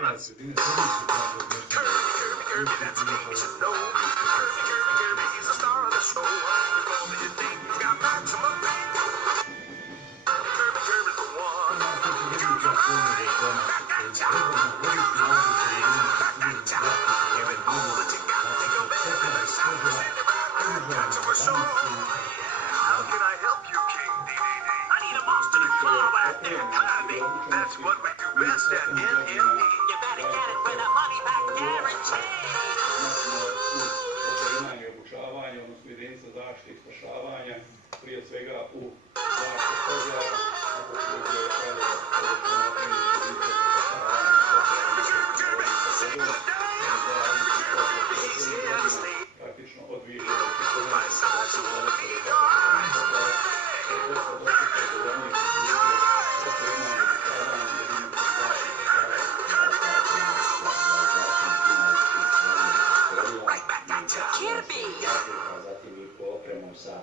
Kralj sredine Srbije su traže odmještene. Kirby, that's me, you should know. Kirby, he's the star of the show. Before the thing got maximum pain. Kirby's the one. He comes alive. Back at ya. He comes alive. Back at ya. Give it all that you got. Take a bit of the shot. Stand it right back to a show. How can I help you, King DDD? I need a monster to claw out there, Kirby. That's what we do best at NME. You better get it with a money back guarantee. Imanje i obučavanje, odnosno jedinica zaštite i spašavanja, prije svega u zaštiti požara, praktično od više Kirby! Zatim i po opremom sa